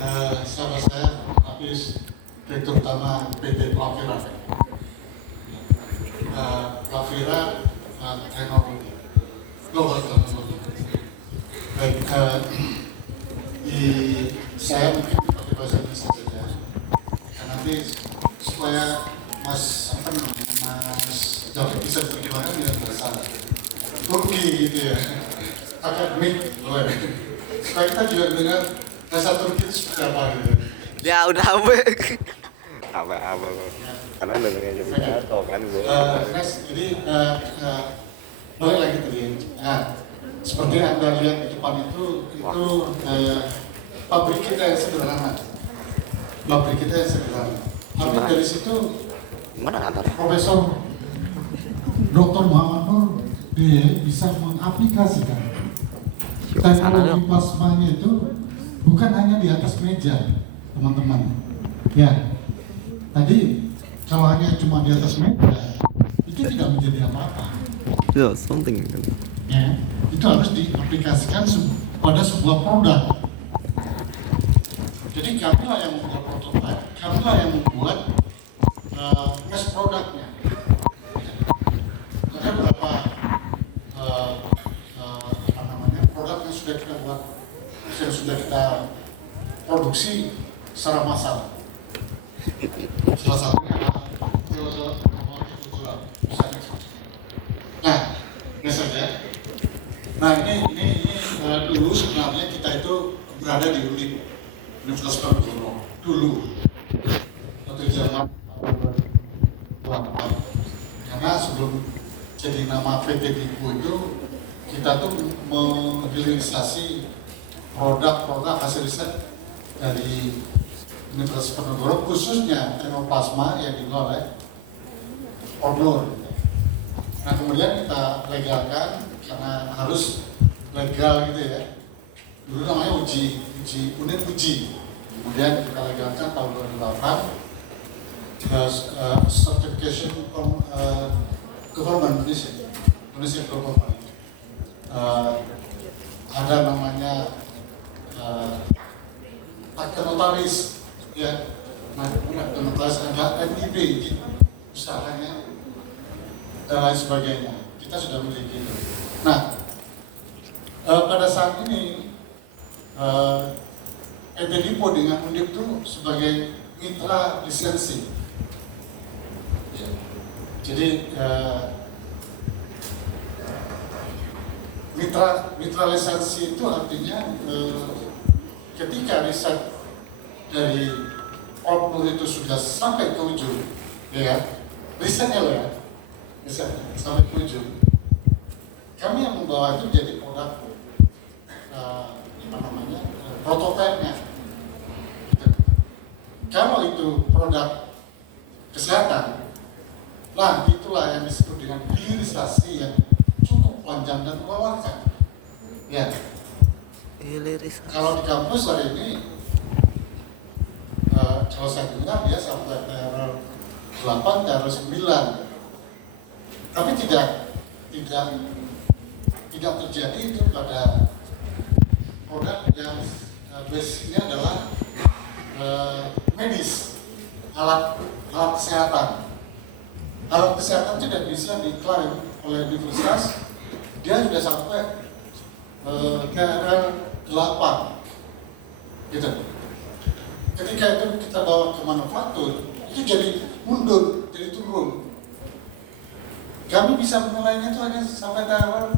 Sahabat saya, Hafiz, Direktur Utama PT Plavira. Plavira Teknologi Global Teknologi. Baik, saya mungkin pakai bahasa Indonesia saja. Nanti supaya Mas David bisa terjemahkan dengan bahasa Turki gitu ya, akademik boleh. Supaya kita juga dengar bahasa Turki itu seperti apa gitu. Ya udah ambek. Apa karena dengarnya jadi jatuh kan gue. Jadi boleh lagi tadi. Nah, seperti yang Anda lihat di depan itu pabrik kita yang sederhana. Tapi dari situ Gimana kantornya? Profesor Dr. Muhammad Nur dia bisa mengaplikasikan teknologi plasmanya itu bukan hanya di atas meja, teman-teman. Ya, tadi kalau hanya cuma di atas meja itu tidak menjadi apa-apa. Ya, something. Ya, itu harus diaplikasikan pada sebuah produk. Jadi kamilah yang membuat prototipe, kamilah yang membuat mass produknya. Ada beberapa produk yang sudah kita buat, yang sudah kita produksi secara massal. Salah satunya adalah nah, ini saja. Nah ini dulu sebenarnya kita itu berada di UNIP, Universitas Penegoro dulu waktu zaman karena sebelum jadi nama PT Dipo itu kita tuh menghilirisasi produk-produk hasil riset dari Universitas Penegoro, khususnya termoplasma yang dikelola oleh Ornur. Nah kemudian kita legalkan karena harus legal gitu ya. Dulu namanya unit uji. Kemudian kita legalkan tahun 2008. Certification from government Indonesia Government. Ada namanya akte notaris ya, akte notaris, ada NIB usahanya dan lain sebagainya. Kita sudah memiliki itu. Nah, pada saat ini PT Dipo dengan Undip itu sebagai mitra lisensi. Ya. Jadi mitra lisensi itu artinya ketika riset dari Ornur itu sudah sampai ke ujung, ya, risetnya loh ya, risetnya sampai ke ujung, kami yang membawa itu jadi produk prototipenya. Kalau itu produk kesehatan, nah itulah yang disebut dengan hilirisasi yang cukup panjang dan melelahkan. Ya. Hilirisasi. Kalau di kampus hari ini, kalau saya dengar dia sampai TR 8, TR 9, tapi tidak terjadi itu pada produk yang basicnya adalah medis, alat kesehatan. Alat kesehatan tidak bisa diklaim oleh universitas, dia sudah sampai TRL 8 gitu. Ketika itu kita bawa ke manufaktur, itu jadi mundur, jadi turun. Kami bisa menilainya itu hanya sampai TRL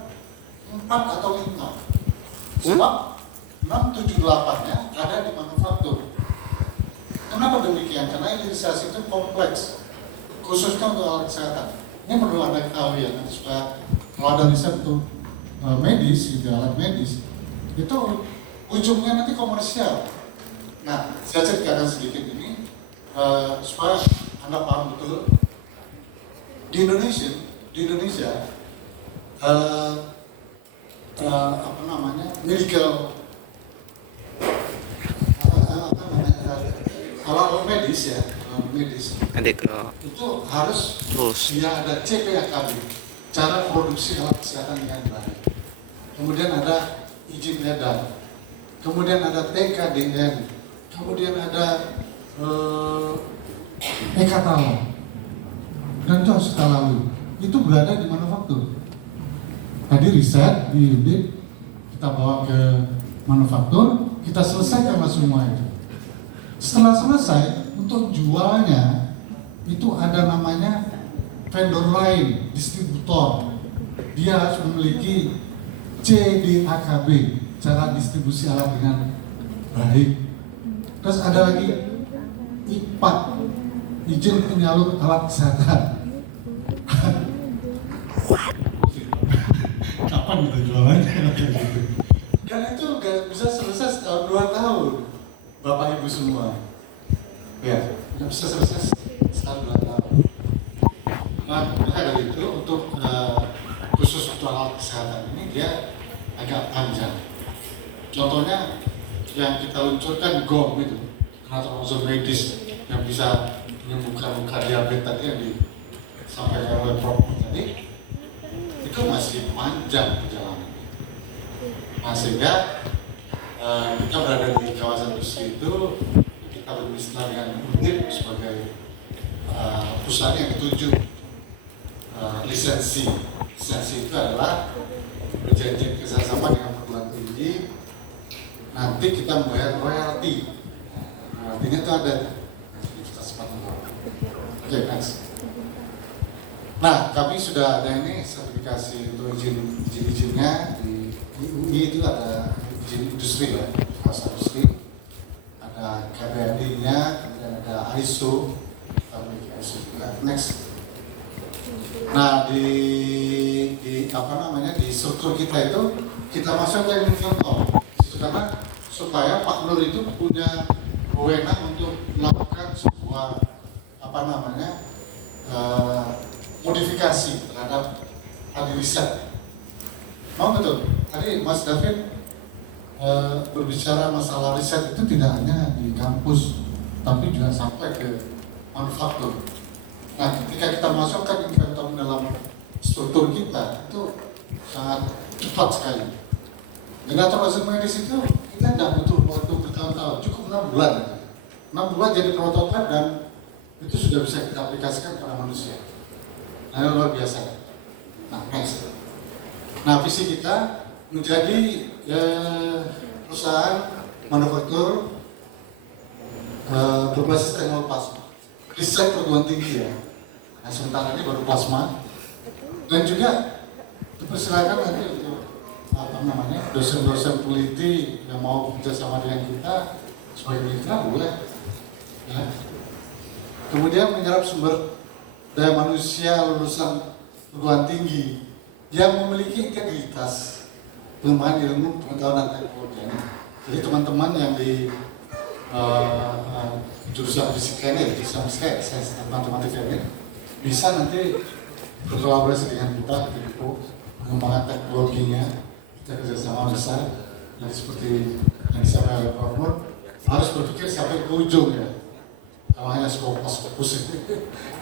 4 atau 5. Sebab 6, 7, 8-nya ada di manufaktur. Kenapa demikian? Karena hilirisasi itu kompleks, khususnya untuk alat kesehatan. Ini perlu Anda ketahui ya, nanti supaya kalau ada riset untuk medis, gitu, alat medis, itu ujungnya nanti komersial. Nah, saya ceritakan sedikit ini supaya Anda paham betul. Di Indonesia, medical alat medis ya, itu harus dia ada CPAKB, cara produksi alat kesehatan dengan baik. Kemudian ada izin edar, kemudian ada TKDN, kemudian ada e-katalog, dan itu harus kita lalui. Itu berada di manufaktur. Tadi riset di unit, kita bawa ke manufaktur, kita selesaikanlah semua itu. Setelah selesai, untuk jualnya itu ada namanya vendor lain, distributor. Dia harus memiliki CDAKB, cara distribusi alat dengan baik. Terus ada lagi IPAK, izin penyalur alat kesehatan. Kapan kita jualannya? Karena itu nggak bisa selesai setahun 2 tahun, Bapak Ibu semua. Ya, nggak bisa selesai setahun 2 tahun. Nah, maka dari itu untuk khusus untuk alat kesehatan ini dia agak panjang. Contohnya yang kita luncurkan GOM itu, ozon medis yang bisa menyembuhkan luka diabetes tadi yang disampaikan oleh Prof tadi, itu masih panjang perjalanan. Nah, sehingga kita berada di kawasan industri itu, kita bermitra dengan UNIP sebagai perusahaan yang ditunjuk lisensi. Lisensi itu adalah berjanji kerjasama dengan perguruan tinggi. Nanti kita membayar royalti. Royaltinya itu ada. Kita sempat Oke, next. Nah, kami sudah ada ini sertifikasi untuk izin-izinnya di UI itu ada izin industri ya, kawasan industri. Ada KBRI-nya, kemudian ada ISO, kami ISO juga. Next. Nah, di di struktur kita itu kita masukkan inventor, karena supaya Pak Nur itu punya wewenang untuk melakukan sebuah modifikasi terhadap hasil riset. Mau betul? Tadi Mas David berbicara masalah riset itu tidak hanya di kampus, tapi juga sampai ke manufaktur. Nah, ketika kita masukkan inventor dalam struktur kita, itu sangat cepat sekali. Generator ozon medis itu kita tidak butuh waktu bertahun-tahun, cukup 6 bulan. 6 bulan jadi prototipe dan itu sudah bisa kita aplikasikan pada manusia. Nah, luar biasa. Nah, next. Nah, visi kita menjadi perusahaan manufaktur berbasis teknologi plasma. Riset perguruan tinggi ya. Nah, sementara ini baru plasma. Dan juga dipersilakan nanti untuk dosen-dosen peneliti yang mau bekerjasama dengan kita sebagai mitra boleh. Ya. Kemudian menyerap sumber daya manusia lulusan perguruan tinggi yang memiliki integritas, pengembangan ilmu, pengetahuan dan teknologi. Jadi teman-teman yang di jurusan fisika ini, jurusan fisika, saya matematika ini bisa nanti berkolaborasi dengan kita untuk pengembangan teknologinya. Kita kerjasama besar. Jadi seperti yang disampaikan oleh Pak Nur, harus berpikir sampai ke ujung ya. Kalau hanya fokus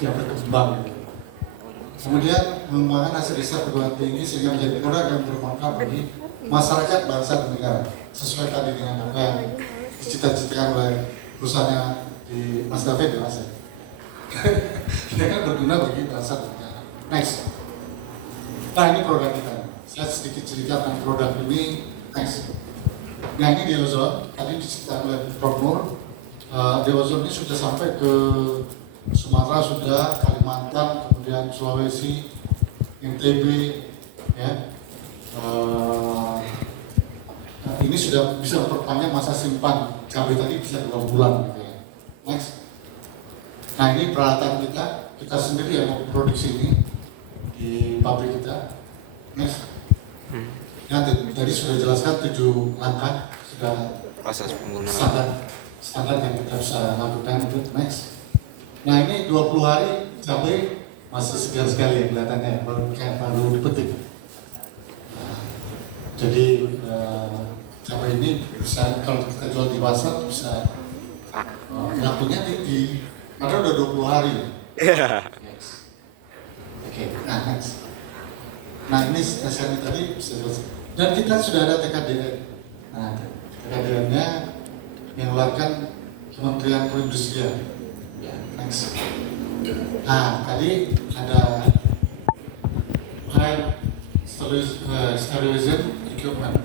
yang berkembang. Kemudian mengembangkan hasil riset perguruan tinggi sehingga menjadi produk yang bermanfaat bagi masyarakat, bangsa dan negara. Sesuai tadi dengan apa yang dicita-citakan oleh perusahaannya di Mas David ya Mas. Dia kan berguna bagi bangsa dan negara. Next. Nah, ini produk kita. Saya sedikit cerita tentang produk ini. Next. Nah, ini di ozon. Tadi diceritakan oleh Prof Nur. Di ozon ini sudah sampai ke Sumatera, sudah Kalimantan, kemudian Sulawesi, NTB, ya. Ini sudah bisa memperpanjang masa simpan cabai tadi bisa 2 bulan. Gitu ya. Next. Nah, ini peralatan kita sendiri yang mau produksi ini di pabrik kita. Next. Ya, tadi sudah jelaskan 7 langkah sudah Proses penggunaan. standar yang kita bisa lakukan itu. Next. Nah, ini 20 hari cabai masih segar sekali ya kelihatannya, baru dipetik. Nah, jadi cabai ini bisa kalau kita jual di pasar bisa lakunya tinggi, karena udah 20 hari. Next. Oke, nah next. Nah, ini hasilnya tadi bisa jelas. Dan kita sudah ada TKDN. Nah, TKDN-nya mengeluarkan perindustrian. Ya, next. Nah, tadi ada air sterilization equipment.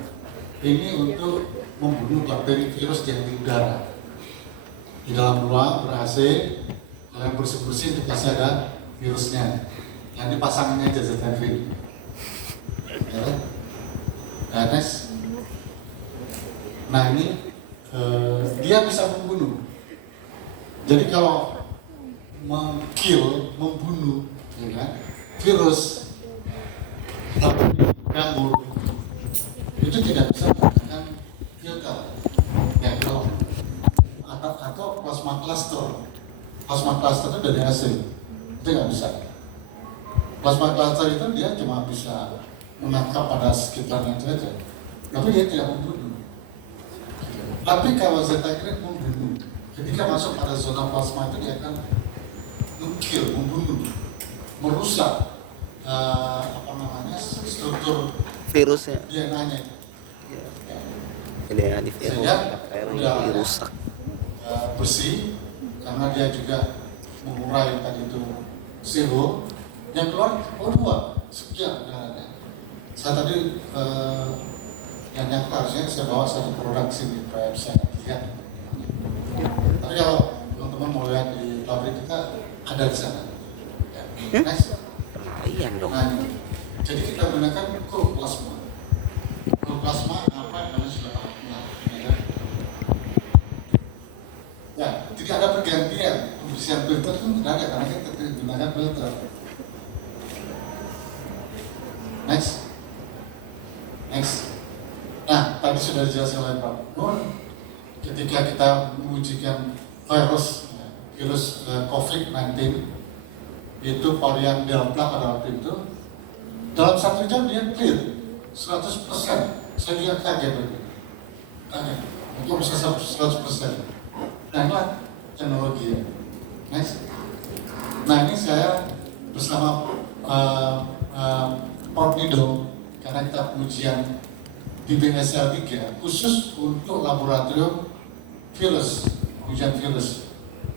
Ini untuk membunuh bakteri virus yang di udara. Di dalam ruang ber-AC, kalian bersih-bersih itu pasti ada virusnya. Yang dipasanginnya aja Zetafil. Ya. Nah, next. Nah ini dia bisa membunuh. Jadi kalau membunuh, ya kan, virus ganggu itu tidak bisa menggunakan filter, ya kalau atau plasma cluster. Plasma cluster itu dari AC, itu nggak bisa. Plasma cluster itu dia cuma bisa menangkap pada sekitarnya itu aja, tapi dia tidak membunuh. Tapi kalau Zetagrin membunuh, ketika masuk pada zona plasma itu dia akan membunuh, merusak struktur Virusnya. DNA-nya. Ini yang di virus. Sehingga udah Dirusak. bersih, karena dia juga mengurai tadi itu CO, yang keluar O2 sekian darahnya. Saya tadi yang nyangka harusnya saya bawa satu produk sini supaya bisa lihat. Tapi kalau teman-teman mau lihat di pabrik kita ada di sana. Ya. Next. Iya dong. Nah, jadi kita gunakan cool plasma. Cool plasma apa yang kalian sudah paham? Ya, tidak ada pergantian. Pembersihan filter itu tidak ada karena kita gunakan filter. Next. Nah, tadi sudah dijelaskan oleh Pak Nur, ketika kita mengujikan virus COVID-19 itu varian Delta pada waktu itu, dalam 1 jam dia clear 100%. Saya juga kaget begitu. Untuk bisa 100%. Nah, inilah teknologi ya. Next. Nah, ini saya bersama Prof. Nido, karena kita pengujian di BSL 3 khusus untuk laboratorium virus, pengujian virus.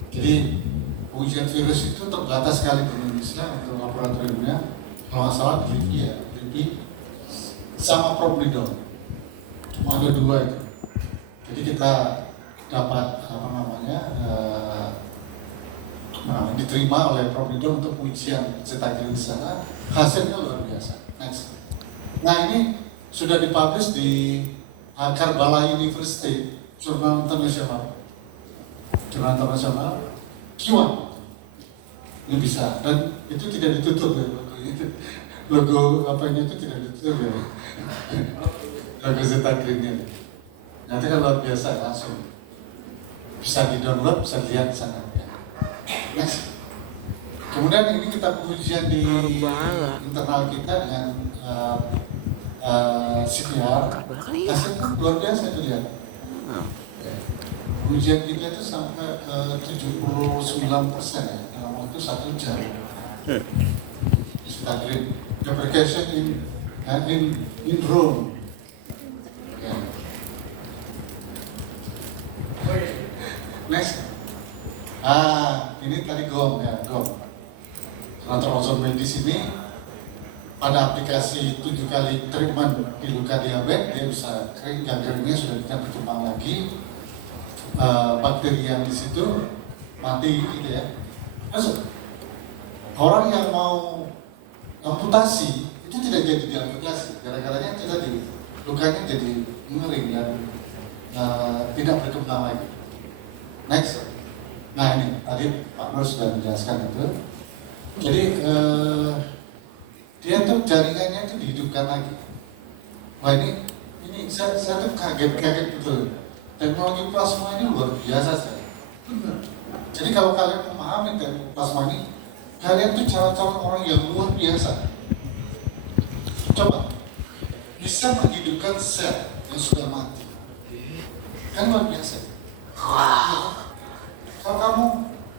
Jadi pengujian virus itu terbatas sekali di Indonesia untuk laboratoriumnya. Kalau nggak salah LIPI sama Prof. Nido, cuma ada 2 itu. Jadi kita dapat diterima oleh Prof. Nido untuk pengujian Zetagrin di sana. Hasilnya luar biasa. Next. Nah ini sudah dipublish di Karbala University, jurnal internasional. Q1. Ini bisa, dan itu tidak ditutup ya, logo apanya itu tidak ditutup ya. Logo Zetagrinnya. Nanti kan luar biasa langsung. Bisa di-download, bisa dilihat di sana. Next. Kemudian ini kita pengujian di internal kita dengan CPR. Hasilnya luar biasa itu lihat. Pengujian kita itu sampai 79% ya dalam waktu 1 jam. Zetagrin application in Rome. Next. Ini tadi GOM ya, GOM. Penonton ozon medis ini pada aplikasi 7 kali treatment di luka diabetes, dia bisa kering, keringnya sudah tidak berkembang lagi. Bakteri yang di situ mati gitu ya. Masuk. Orang yang mau amputasi itu tidak jadi diamputasi, gara-garanya itu tadi lukanya jadi mengering dan tidak berkembang lagi. Next. Nah ini tadi Pak Nur sudah menjelaskan itu. Jadi dia tuh jaringannya itu dihidupkan lagi. Wah ini saya tuh kaget betul. Teknologi plasma ini luar biasa sekali. Jadi kalau kalian memahami teknologi plasma ini, kalian tuh cara-cara orang yang luar biasa. Coba bisa menghidupkan sel yang sudah mati, kan luar biasa. Kalau kamu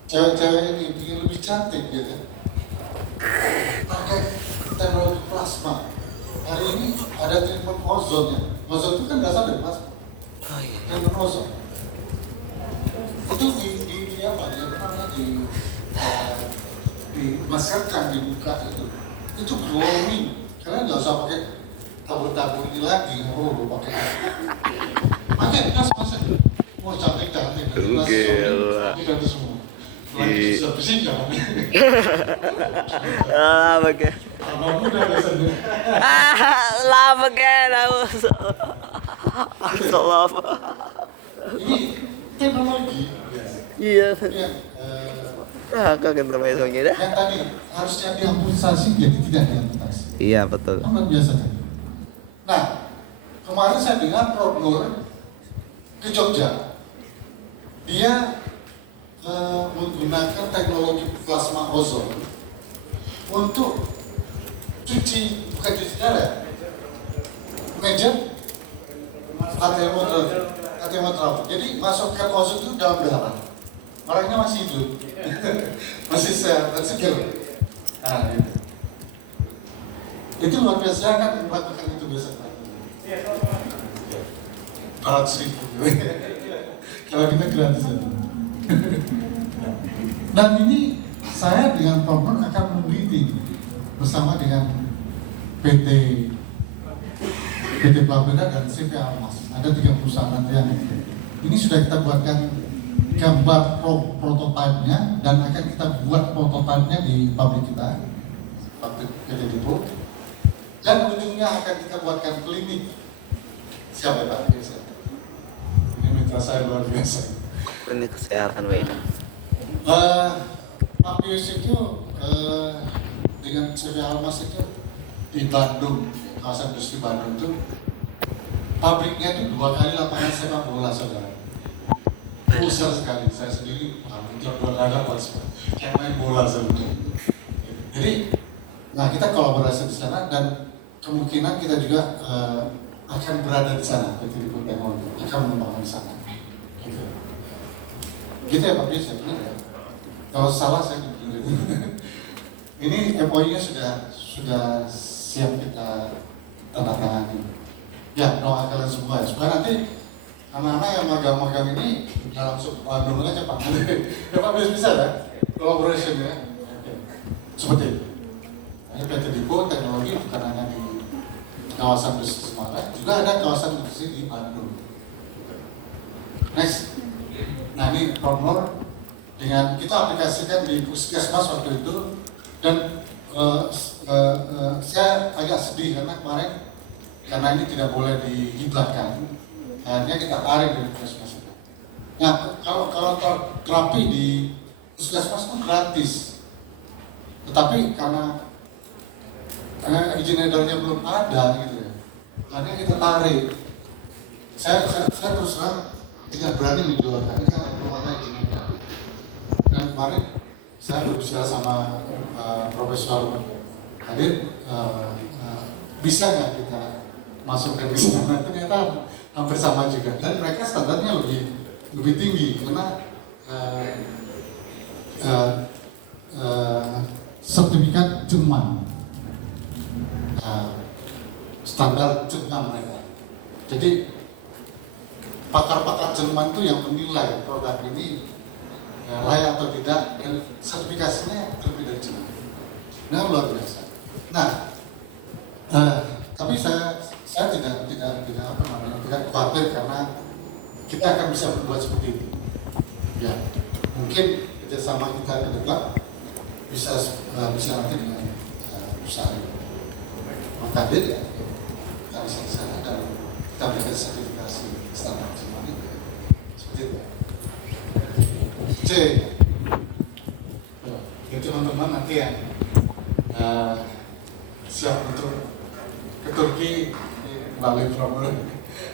cewek-cewek ini ingin lebih cantik gitu, pakai teknologi plasma. Hari ini ada treatment ozonnya. Ozon itu kan dasar dari plasma. Treatment ozon itu apa ya namanya dimaskerkan dibuka itu glowing. Kalian nggak usah pakai tabur-tabur ini lagi, pakai mas, cantik Gila. itu semua. Lagi bersih jangan. Lama kan? Abang udah biasanya. Lama kan? Lama. Ini teknologi. Iya. Ya, Kaget namanya soalnya dah. yang tadi harusnya diamputasi jadi tidak diamputasi. Iya betul. Kan biasa. Nah, kemarin saya dengar Prof Nur ke Jogja, dia menggunakan teknologi plasma ozon untuk bukan cuci darah, meja atemoterapi. Jadi masukkan ozon itu dalam darah, orangnya masih hidup, masih sehat dan segar. Nah, itu luar biasa kan melakukan itu biasa. 400.000 kalau kita gratis ya. Dan ini saya dengan Prof akan meneliti bersama dengan PT Plavera dan CV Almas. Ada 3 perusahaan nanti yang ini sudah kita buatkan gambar prototipenya dan akan kita buat prototipenya di pabrik kita, pabrik PT Depo. Dan ujungnya akan kita buatkan klinik. Siapa Pak? Ini mitra saya luar biasa. Ini kesehatan Wei. Pak Pius itu dengan CV Almas itu di Bandung, kawasan industri Bandung itu pabriknya itu 2 kali lapangan sepak bola saudara. Besar sekali, saya sendiri hampir 2 kali kayak main bola sebenarnya. Jadi, nah kita kolaborasi di sana dan kemungkinan kita juga akan berada di sana, PT Depo Teknologi akan mengembangkan di sana. Gitu ya Pak Pius ya, benar ya? Kalau salah saya dibenerin. Ini MOU-nya sudah siap kita tanda tangani. Ya, doa kalian semua ya. Supaya nanti anak-anak yang magang-magang ini nggak langsung Bandung aja Pak. Ya Pak Pius bisa ya? Collaboration ya. Oke. Seperti itu. Ini PT Depo Teknologi bukan hanya di kawasan industri Semarang, juga ada kawasan industri di Bandung. Next. Nah ini Prof Nur dengan kita aplikasikan di Puskesmas waktu itu dan saya agak sedih karena ini tidak boleh dihibahkan, akhirnya kita tarik dari Puskesmas itu. Nah kalau terapi di Puskesmas itu gratis, tetapi karena izin edarnya belum ada gitu ya, akhirnya kita tarik. Saya terus terang tidak berani menjualkan karena belum ada izin edar. Dan kemarin saya berbicara sama Profesor Hadir, bisa nggak kita masukkan ke sana? Ternyata hampir sama juga. Dan mereka standarnya lebih tinggi karena sertifikat Jerman, standar Jerman mereka. Jadi pakar-pakar Jerman itu yang menilai produk ini layak atau tidak, dan sertifikasinya lebih dari Jerman. Nah luar biasa. Nah, tapi saya tidak khawatir karena kita akan bisa berbuat seperti itu. Ya, mungkin kerjasama kita ke depan bisa nanti dengan perusahaan Makadir ya, kita bisa ke sana dan kita berikan sertifikasi standar Jerman itu. Seperti itu. C. Ya teman-teman nanti yang siap untuk ke Turki melalui program.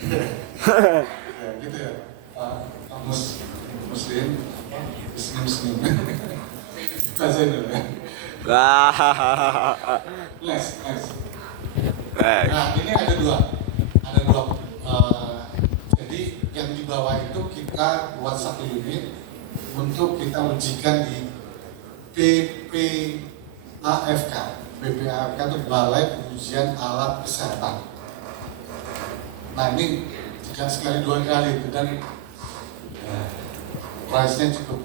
Ya gitu ya. Pak Muslim. Bahasa dulu ya. Next. Nah ini ada dua. Jadi yang di bawah itu kita buat satu unit untuk kita ujikan di BPAFK. BPAFK itu Balai Pengujian Alat Kesehatan. Nah ini tidak sekali 2 kali itu, dan price-nya cukup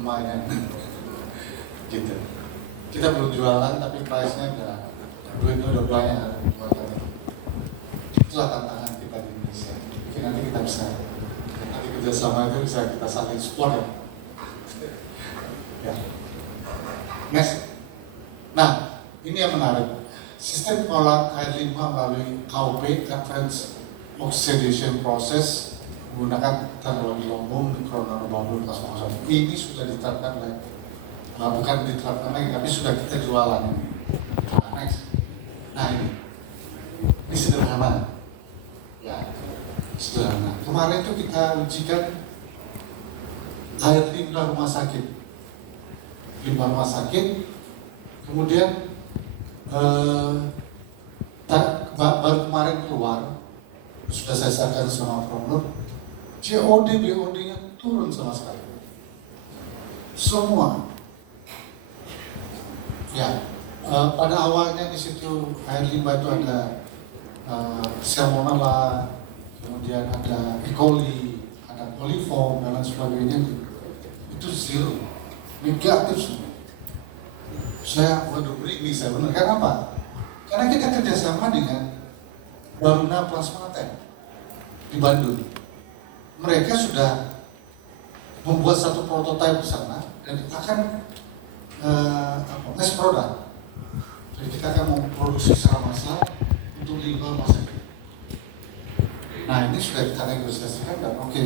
lumayan gitu. Kita belum jualan tapi price-nya udah, duitnya udah banyak buat kita. Itulah tantangan kita di Indonesia. Mungkin nanti kita bisa, nanti kerjasama itu bisa kita saling support ya. Ya. Next. Nah, ini yang menarik. Sistem pengolahan air limbah melalui KOP, Conference Oxidation Process, menggunakan teknologi lombung, mikronanobubble, plasma ozon. Ini sudah diterapkan oleh, bukan diterapkan lagi, tapi sudah kita jualan. Nah, next. Nah ini sederhana. Ya, sederhana. Kemarin itu kita ujikan air limbah rumah sakit. Limbah rumah sakit, kemudian baru kemarin keluar, sudah saya sampaikan sama Prof. COD, BOD-nya turun sama sekali. Semua. Ya, pada awalnya di situ air limbah itu ada Salmonella, kemudian ada E. coli, ada coliform dan lain sebagainya. Itu zero, negatif semua. Saya waduh ini saya benar. Kenapa? Karena kita kerjasama dengan Baruna Plasma Tank di Bandung. Mereka sudah membuat satu prototipe di sana dan kita akan mass product. Jadi kita akan memproduksi secara massal untuk limbah rumah sakit. Nah ini sudah kita negosiasikan dan oke.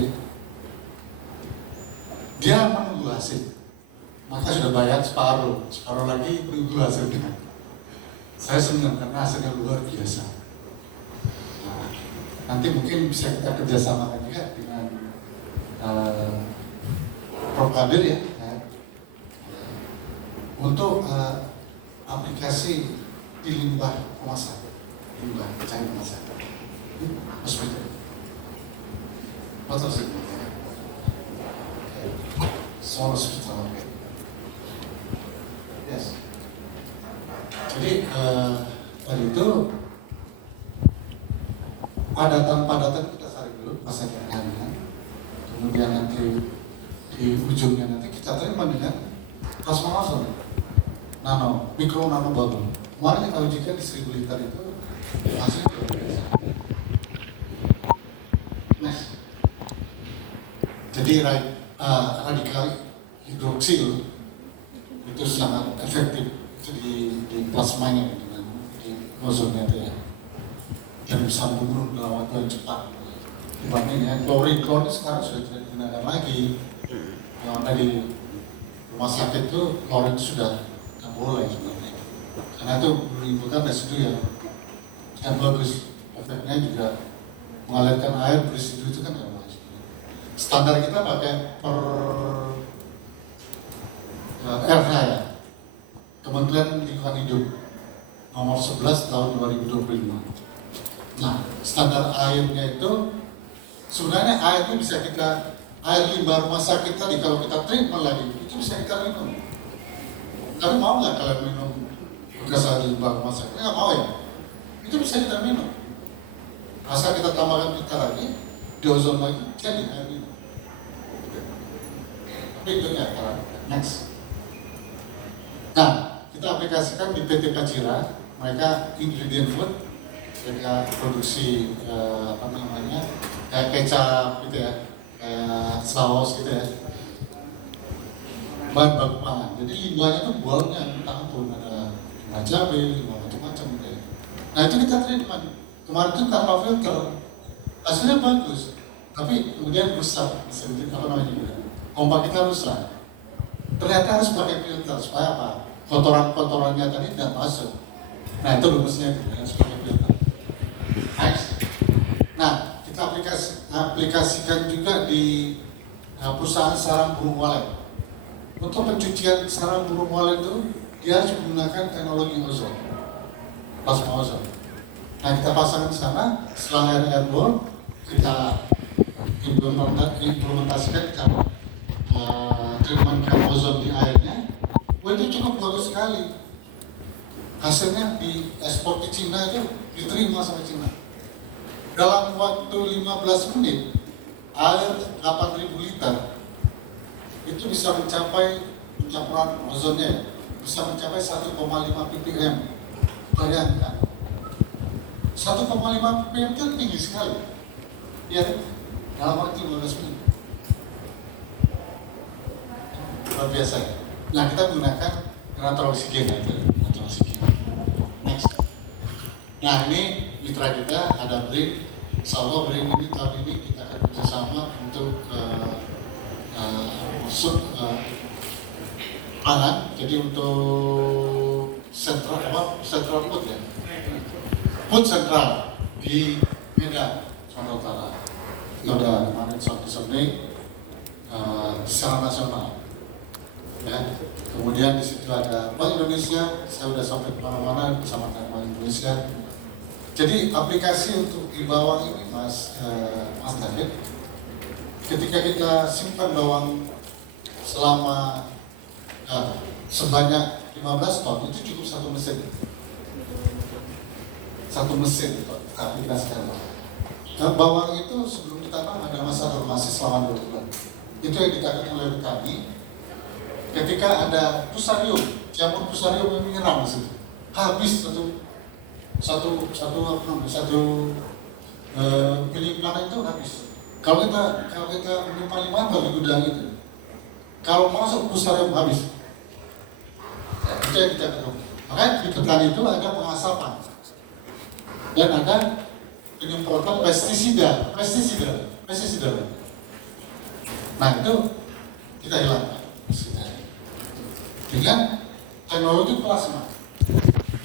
Dia menunggu hasil. Maka sudah bayar separuh lagi menunggu hasilnya. Saya senang karena hasilnya luar biasa. Nah, nanti mungkin bisa kita kerjasama juga dengan Prof. Kadir ya, untuk aplikasi di limbah rumah sakit, limbah cair rumah sakit, hospital, betul sih, small hospital, yes. Jadi tadi itu padatan kita cari dulu masa depannya, kemudian nanti di ujungnya nanti kita terima dengan plasma ozon, mikro nano bubble. Kemarin kita ujikan di 1000 liter itu hasilnya luar biasa. Next. Jadi radikal hidroksil itu sangat efektif di plasmanya di ozonnya itu ya, dan bisa membunuh lawan yang cepat dibanding ya klorin sekarang sudah tidak digunakan lagi. Yang ada di rumah sakit itu klorin sudah tidak boleh sebenarnya karena itu menimbulkan residu yang tidak bagus, efeknya juga mengalirkan air beresidu itu kan tidak bagus. Standar kita pakai per RH ya, Kementerian Lingkungan Hidup nomor 11 tahun 2025. Nah, standar airnya itu sebenarnya airnya bisa kita, air limbah rumah sakit tadi kalau kita treatment lagi itu bisa kita minum. Tapi mau nggak kalian minum bekas air limbah rumah sakit? Nggak mau ya? Itu bisa kita minum. Asal kita tambahkan filter lagi, diozon lagi, jadi air minum. Tapi itu ya, next. Nah, kita aplikasikan di PT Pajira, mereka ingredient food, mereka produksi kayak kecap gitu ya, kayak saus gitu ya, bahan baku pangan. Jadi limbahnya tuh buangnya entah pun ada limbah cabai, limbah macam-macam gitu ya. Nah itu kita treatment. Kemarin itu tanpa filter, hasilnya bagus, tapi kemudian rusak, pompa kita rusak. Ternyata harus pakai filter supaya apa? Kotoran-kotorannya tadi tidak masuk. Nah itu rumusnya harus pakai filter. Nice. Nah kita aplikasikan juga di perusahaan sarang burung walet. Untuk pencucian sarang burung walet itu dia harus menggunakan teknologi ozon, plasma ozon. Nah kita pasang di sana, setelah air airborne kita implementasikan kita treatment ozon di airnya. Wah itu cukup bagus sekali. Hasilnya di ekspor ke Cina itu diterima sama Cina. Dalam waktu 15 menit, air 8.000 liter itu itu bisa mencapai pencemar ozonnya bisa mencapai 1,5 ppm. Bayangkan 1,5 ppm itu tinggi sekali ya, dalam waktu 15 menit luar biasa. Nah, kita menggunakan generator oksigen itu. Next. Nah, ini mitra kita ada BRIN. Insya Allah BRIN ini tahun ini kita akan bekerjasama untuk pangan. Jadi untuk sentral food ya, food sentral di Medan, Sumatera Utara. Kita udah kemarin sore secara nasional. Ya. Kemudian di situ ada Bank Indonesia, saya sudah sampai kemana-mana bersama dengan Bank Indonesia. Jadi aplikasi untuk di bawang ini Mas David, ketika kita simpan bawang selama sebanyak 15 ton itu cukup satu mesin untuk aplikasikan. Bawang itu sebelum ditanam ada masa dormasi selama 2 bulan. Itu yang dikatakan oleh kami. Ketika ada fusarium, jamur fusarium yang menyerang di situ, habis satu piling planet itu habis. Kalau kita menyimpan 5 ton di gudang itu, kalau masuk fusarium habis. Itu yang kita ketahui. Makanya di petani itu ada pengasapan dan ada penyemprotan pestisida. Nah, itu kita hilangkan dengan teknologi plasma.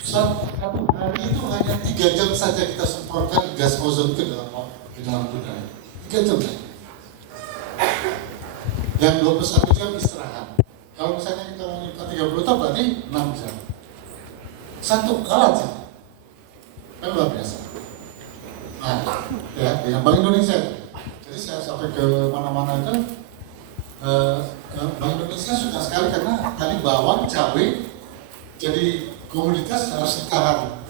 Satu hari itu hanya 3 jam saja kita semprotkan gas ozon ke dalam gudang. 3 jam saja. Yang 21 jam istirahat. Kalau misalnya kita mau nyimpan 30 tahun berarti 6 jam. Satu alat saja. Kan luar biasa. Nah, ya dengan Bank Indonesia. Jadi saya sampai ke mana-mana itu Bank Indonesia suka sekali karena tadi bawang, cabai jadi komoditas harus ditahan.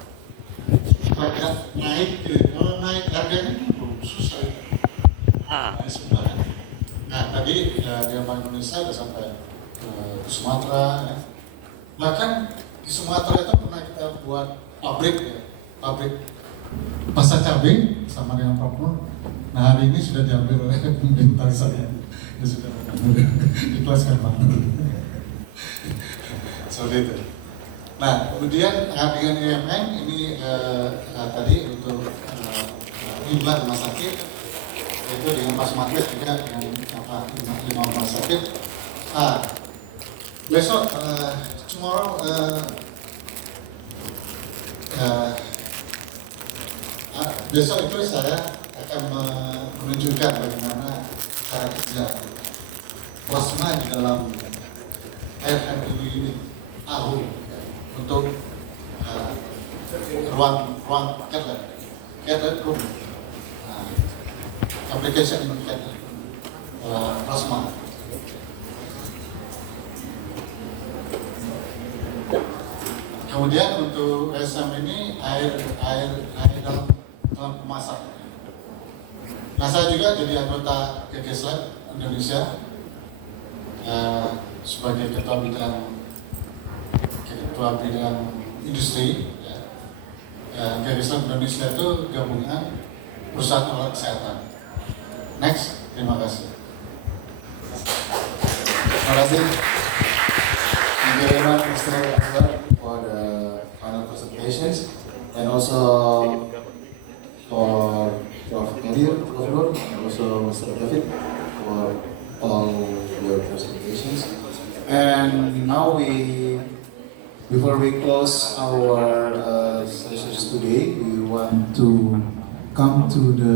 Supaya naik, kalau naik harganya susah. Nah, tadi di Bank Indonesia sudah sampai ke Sumatera, ya. Bahkan di Sumatera itu pernah kita buat pabrik pasar cabai sama dengan Pak Nur. Nah, hari ini sudah diambil oleh pemerintah saya. Ya sudah dikelaskan Pak Nur. Seperti itu. Nah, kemudian dengan IMN ini tadi untuk limbah rumah sakit, yaitu dengan Pas Market juga dengan limbah rumah sakit. Besok tomorrow besok itu saya akan menunjukkan bagaimana cara kerja plasma di dalam air handling ini untuk ruang catheter room, application catheter plasma. Kemudian untuk SM ini air dalam kemasan. Nah, saya juga jadi anggota GGSLab Indonesia sebagai ketua bidang industri. GGSLab Indonesia itu gabungan perusahaan alat kesehatan. Next, terima kasih. Terima kasih. Thank you very much, Mr. Akbar, for the final presentations, and also for Prof. Kadir, Prof. Nur, and also Mr. David for all your presentations. And now before we close our sessions today, we want to come to the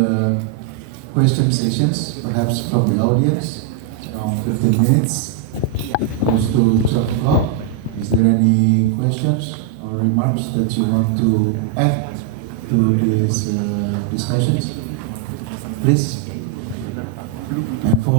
question sessions, perhaps from the audience, around 15 minutes, close to 12 o'clock. Is there any questions or remarks that you want to add to these discussions? Please. And for